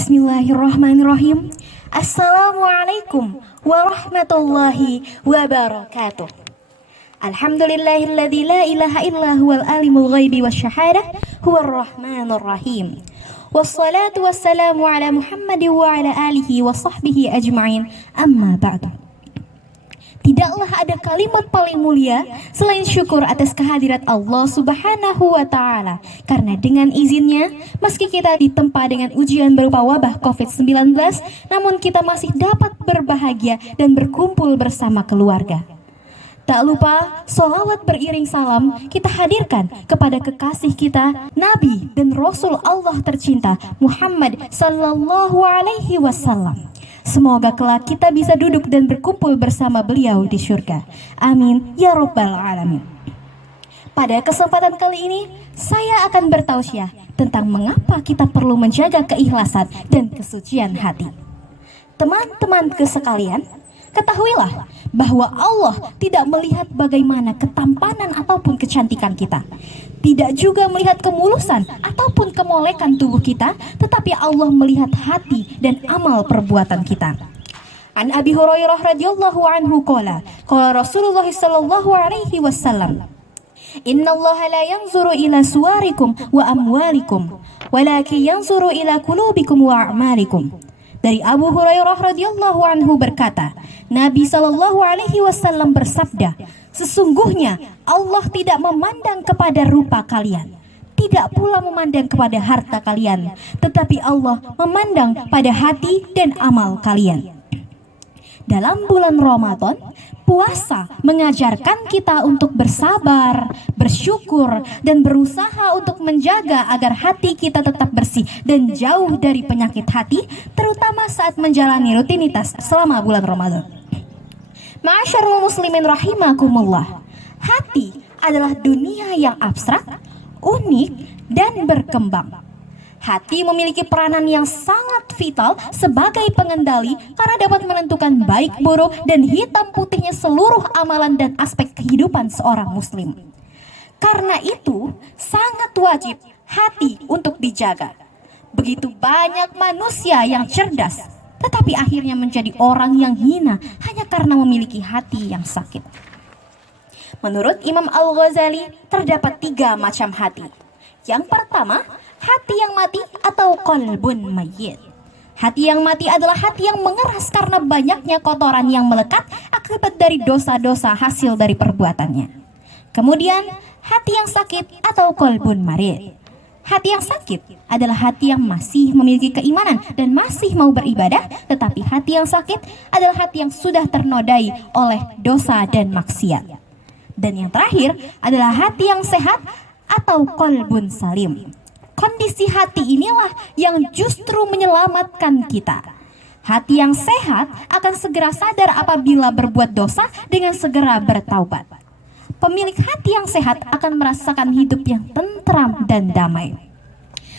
Bismillahirrahmanirrahim. Assalamualaikum warahmatullahi wabarakatuh. Alhamdulillahilladzi la ilaha illa huwal alimul ghaibi wasyahadah huwar rahmanur rahim. Wassalatu wassalamu ala Muhammadin wa ala alihi wa sahbihi ajma'in. Amma ba'du. Tidaklah ada kalimat paling mulia selain syukur atas kehadirat Allah Subhanahu wa Ta'ala. Karena dengan izinnya, meski kita ditempa dengan ujian berupa wabah COVID-19, namun kita masih dapat berbahagia dan berkumpul bersama keluarga. Tak lupa, sholawat beriring salam kita hadirkan kepada kekasih kita, Nabi dan Rasul Allah tercinta, Muhammad Sallallahu Alaihi Wasallam. Semoga kelak kita bisa duduk dan berkumpul bersama beliau di surga. Amin ya rabbal alamin. Pada kesempatan kali ini, saya akan bertausiah tentang mengapa kita perlu menjaga keikhlasan dan kesucian hati. Teman-teman sekalian, ketahuilah bahwa Allah tidak melihat bagaimana ketampanan ataupun kecantikan kita, tidak juga melihat kemulusan ataupun kemolekan tubuh kita, tetapi Allah melihat hati dan amal perbuatan kita. An Abi Hurairah radhiyallahu anhu qala Rasulullah sallallahu alaihi wasallam, Innallaha la yanzuru ila suwarikum wa amwalikum, walakin yanzuru ila qulubikum wa a'malikum. Dari Abu Hurairah radhiyallahu anhu berkata, Nabi sallallahu alaihi wasallam bersabda, sesungguhnya Allah tidak memandang kepada rupa kalian, tidak pula memandang kepada harta kalian, tetapi Allah memandang pada hati dan amal kalian. Dalam bulan Ramadan, puasa mengajarkan kita untuk bersabar, bersyukur, dan berusaha untuk menjaga agar hati kita tetap bersih dan jauh dari penyakit hati, terutama saat menjalani rutinitas selama bulan Ramadan. Ma'asyarul muslimin rahimakumullah. Hati adalah dunia yang abstrak, unik, dan berkembang. Hati memiliki peranan yang sangat vital sebagai pengendali karena dapat menentukan baik buruk dan hitam putihnya seluruh amalan dan aspek kehidupan seorang muslim. Karena itu, sangat wajib hati untuk dijaga. Begitu banyak manusia yang cerdas, tetapi akhirnya menjadi orang yang hina hanya karena memiliki hati yang sakit. Menurut Imam Al-Ghazali, terdapat 3 macam hati. Yang pertama, hati yang mati atau qalbun mayyit. Hati yang mati adalah hati yang mengeras karena banyaknya kotoran yang melekat akibat dari dosa-dosa hasil dari perbuatannya. Kemudian, hati yang sakit atau qalbun marid. Hati yang sakit adalah hati yang masih memiliki keimanan dan masih mau beribadah, tetapi hati yang sakit adalah hati yang sudah ternodai oleh dosa dan maksiat. Dan yang terakhir adalah hati yang sehat atau qalbun salim. Kondisi hati inilah yang justru menyelamatkan kita. Hati yang sehat akan segera sadar apabila berbuat dosa dengan segera bertaubat. Pemilik hati yang sehat akan merasakan hidup yang tentram dan damai.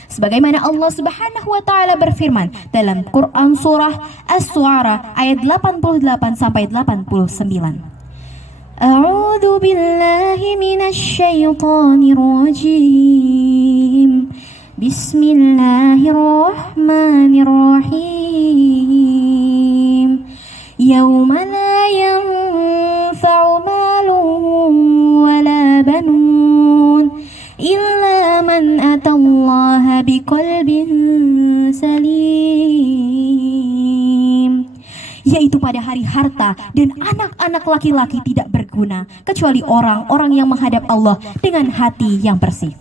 Sebagaimana Allah Subhanahu wa Ta'ala berfirman dalam Quran surah As-Su'ara ayat 88 sampai 89. A'udzu billahi minasy syaithanir rajim. Bismillahirrahmanirrahim. Yauma la yanfa'u malun wala banun illa man atallaha biqalbin salim. Yaitu pada hari harta dan anak-anak laki-laki tidak berguna kecuali orang-orang yang menghadap Allah dengan hati yang bersih.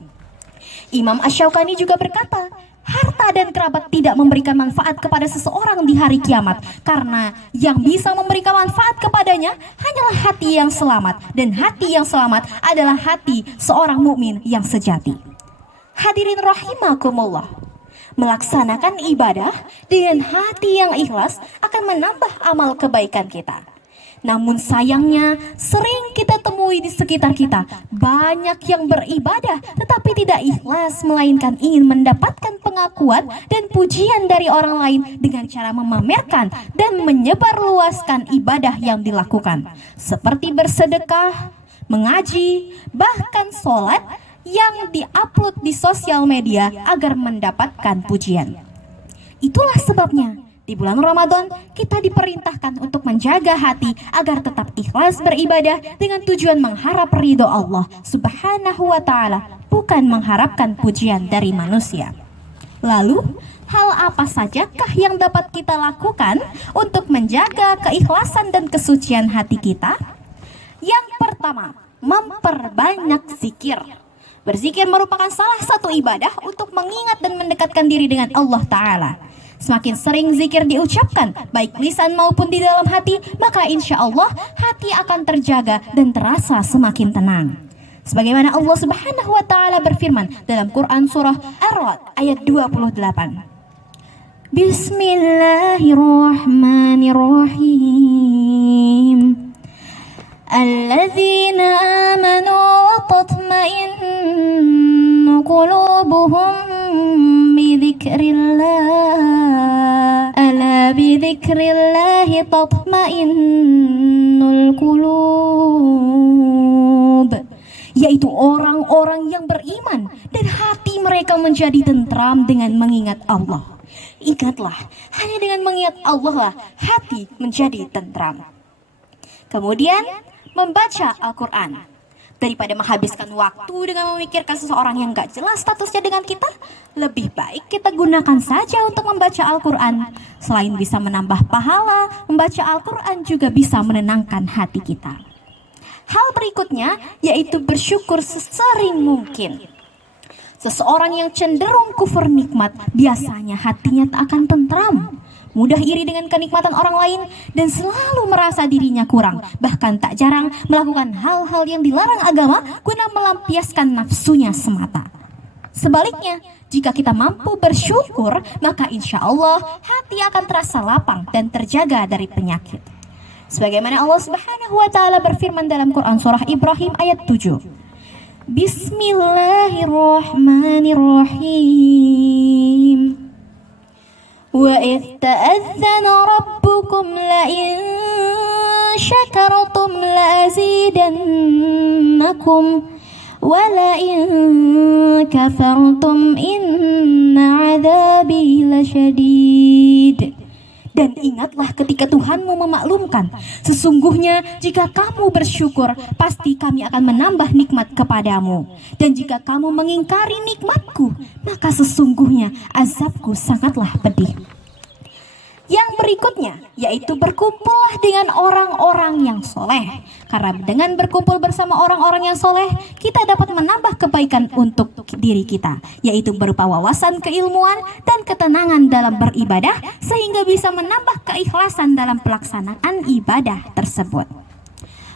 Imam Asy-Syaukani juga berkata, harta dan kerabat tidak memberikan manfaat kepada seseorang di hari kiamat, karena yang bisa memberikan manfaat kepadanya hanyalah hati yang selamat, dan hati yang selamat adalah hati seorang mukmin yang sejati. Hadirin rahimakumullah, melaksanakan ibadah dengan hati yang ikhlas akan menambah amal kebaikan kita. Namun sayangnya sering kita temui di sekitar kita banyak yang beribadah tetapi tidak ikhlas, melainkan ingin mendapatkan pengakuan dan pujian dari orang lain dengan cara memamerkan dan menyebarluaskan ibadah yang dilakukan, seperti bersedekah, mengaji, bahkan sholat yang diupload di sosial media agar mendapatkan pujian. Itulah sebabnya di bulan Ramadan kita diperintahkan untuk menjaga hati agar tetap ikhlas beribadah dengan tujuan mengharap ridho Allah Subhanahu wa Ta'ala, bukan mengharapkan pujian dari manusia. Lalu, hal apa sajakah yang dapat kita lakukan untuk menjaga keikhlasan dan kesucian hati kita? Yang pertama, memperbanyak zikir. Berzikir merupakan salah satu ibadah untuk mengingat dan mendekatkan diri dengan Allah Ta'ala. Semakin sering zikir diucapkan, baik lisan maupun di dalam hati, maka insya Allah hati akan terjaga dan terasa semakin tenang. Sebagaimana Allah Subhanahu wa Ta'ala berfirman dalam Quran surah Ar-Ra'd ayat 28. Bismillahirrahmanirrahim. Alladzina amanu wa tatma'innu qulubuhum bidzikrillah. Ala bidzikrillahi tatma'innul qulub. Yaitu orang-orang yang beriman dan hati mereka menjadi tentram dengan mengingat Allah. Ingatlah, hanya dengan mengingat Allah lah hati menjadi tentram. Kemudian membaca Al-Quran. Daripada menghabiskan waktu dengan memikirkan seseorang yang gak jelas statusnya dengan kita, lebih baik kita gunakan saja untuk membaca Al-Quran. Selain bisa menambah pahala, membaca Al-Quran juga bisa menenangkan hati kita. Hal berikutnya yaitu bersyukur sesering mungkin. Seseorang yang cenderung kufur nikmat biasanya hatinya tak akan tentram, mudah iri dengan kenikmatan orang lain, dan selalu merasa dirinya kurang, bahkan tak jarang melakukan hal-hal yang dilarang agama guna melampiaskan nafsunya semata. Sebaliknya, jika kita mampu bersyukur, maka insya Allah hati akan terasa lapang dan terjaga dari penyakit. Sebagaimana Allah Subhanahu wa Ta'ala berfirman dalam Quran surah Ibrahim ayat 7. Bismillahirrahmanirrahim. Wa idh ta'adzana rabbukum la in syakartum la azidannakum wa la in kafartum inna 'adzabi lasyadid. Dan ingatlah ketika Tuhanmu memaklumkan, sesungguhnya jika kamu bersyukur, pasti kami akan menambah nikmat kepadamu. Dan jika kamu mengingkari nikmatku, maka sesungguhnya azabku sangatlah pedih. Yang berikutnya, yaitu berkumpullah dengan orang-orang yang soleh. Karena dengan berkumpul bersama orang-orang yang soleh, kita dapat menambah kebaikan untuk diri kita, yaitu berupa wawasan keilmuan dan ketenangan dalam beribadah, sehingga bisa menambah keikhlasan dalam pelaksanaan ibadah tersebut.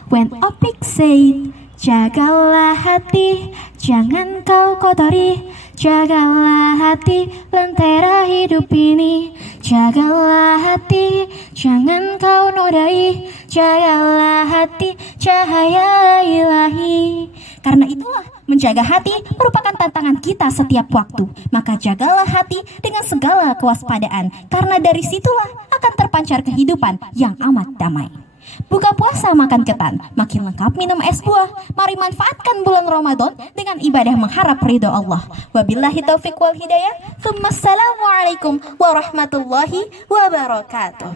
When Opik said, jagalah hati, jangan kau kotori. Jagalah hati, lentera hidup ini. Jagalah hati, jangan kau nodai. Jagalah hati, cahaya ilahi. Karena itulah, menjaga hati merupakan tantangan kita setiap waktu. Maka jagalah hati dengan segala kewaspadaan, karena dari situlah akan terpancar kehidupan yang amat damai. Buka puasa makan ketan, makin lengkap minum es buah. Mari manfaatkan bulan Ramadan dengan ibadah mengharap ridho Allah. Wabillahi taufiq wal hidayah. Assalamualaikum warahmatullahi wabarakatuh.